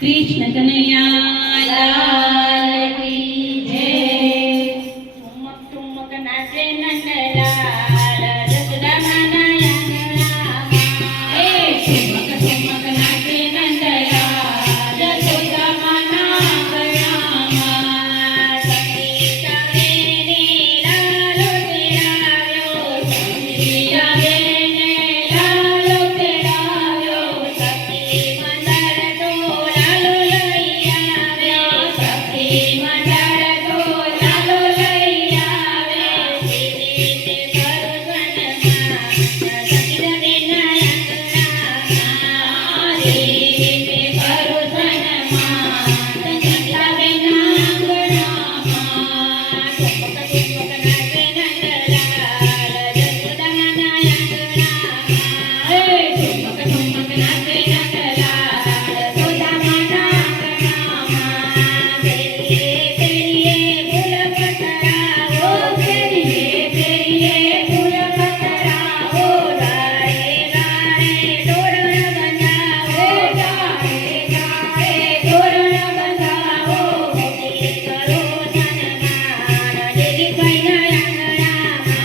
कृष्ण कन्हैया लाल की जय। ठुमक ठुमक नाचे नंदलाल जसोदा माना यंगरामा। ठुमक ठुमक नाचे नंदलाल जसोदा माना यंगरामा। सखी जावेने लालो तेराव्यो, सखी जावेने लालो तेराव्यो। सखी मंडळ तो लालो लई आव्यो, सखी मंडळ तो लालो लई आवे। देवी ते भरवनमा सखी जावेना यंगरामा। देवी ते भरवनमा सखी जावेना यंगरामा। ठुमक ठुमक नाचे नंदलाल जसोदा माना यंगरामा। ठुमक ठुमक नाचे नंदलाल जसोदा माना यंगरामा। फेरिये फेरिये फूल पसरावो, फेरिये फेरिये फूल पसरावो। डाळे डाळे तोरण बंधावो, डाळे डाळे तोरण बंधावो। मोठी करो सन्मान देवी बाईना यंगरामा।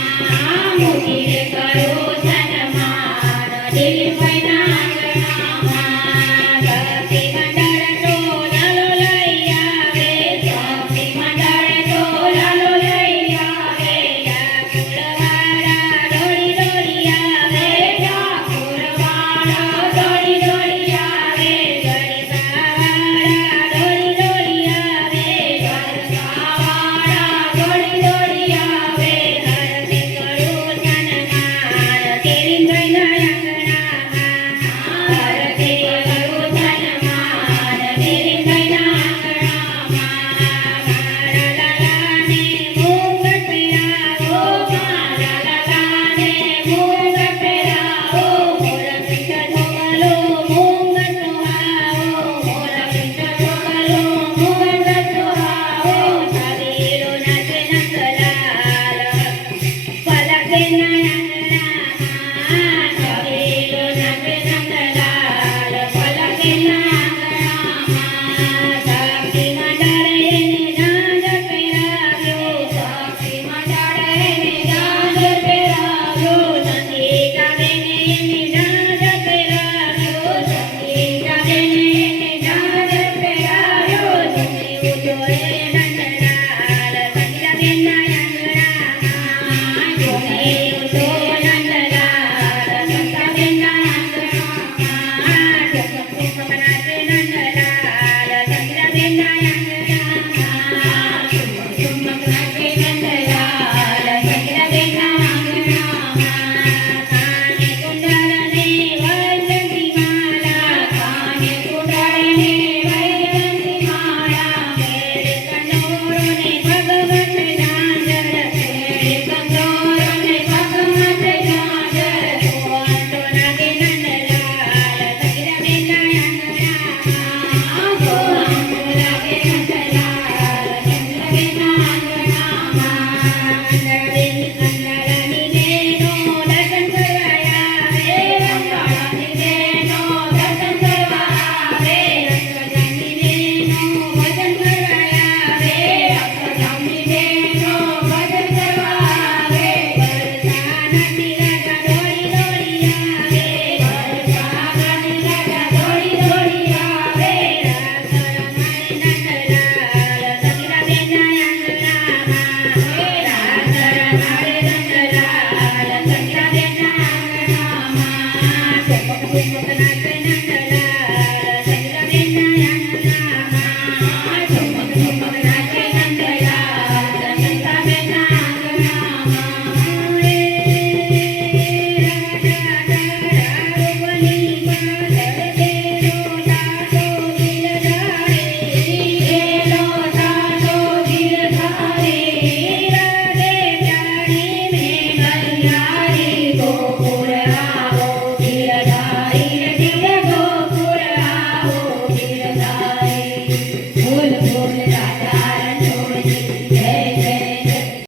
मोठी करो सन्मान देवी बाईना यंगरामा। सखी मंडळ तो लालो लई आवे, सखी मंडळ तो लालो लई आवे। ठाकूरवाडा दोडी दोडी आवे, ठाकूरवाडा दोडी दोडी आवे। गणसावाडा दोडी दोडी आवे, गणसावाडा दोडी दोडी आवे। हरती करू सन्मान देवी बाईना यंगरामा। हरती करू सन्मान देवी बाईना यंगरामा। मारा लालाने मुंगट पेरावो, मारा लालाने मुंगट पेरावो। मोरपींछ झोगलो मुंगट सुहावो, मोरपींछ झोगलो मुंगट सुहावो। छावीरो नाचे नंदलाल पलकेना यंगरामा। छावीरो नाचे नंदलाल पलकेना यंगरामा। सखी मंडळ एने झांझर पेराव्यो, सखी मंडळ एने झांझर पेराव्यो। नंदी जावेने एने झांझर पेराव्यो, नंदी जावेने एने झांझर पेराव्यो। झुमी उजोळे नंदलाल सखी जावेना यंगरामा। झुमी उजो नंदलाल सखी जावेना यंगरामा। ठुमक ठुमक नाचे नंदलाल सखी जावेना यंगरामा। ठुमक ठुमक नाचे नंदलाल सखी जावेना यंगरामा। काने कुंडलने वैजंती माला, काने कुंडलने वैजंती माला। मेरे कंदोरोने भगवत झांझर, मेरे कंदोरोने भगवत झांझर। सोहंतो नागे नंदलाल सखी जावेना यंगरामा। सोहंतो नागे नंदलाल सखी जावेना यंगरामा। अंधारानी अंधारानी बेनो दर्शन करवा आवे, अंधारानी बेनो दर्शन करवा आवे। अक्षरधामनी बेनो भजन करवा आवे, अक्षरधामनी बेनो भजन करवा आवे। बरसानाची राजा दोडी दोडी आवे, बरसानाची राजा दोडी दोडी आवे। रास रमाडे नंदलाल सखी जावेना यंगरामा। रास रमाडे नंदलाल सखी जावेना यंगरामा। ठुमक ठुमक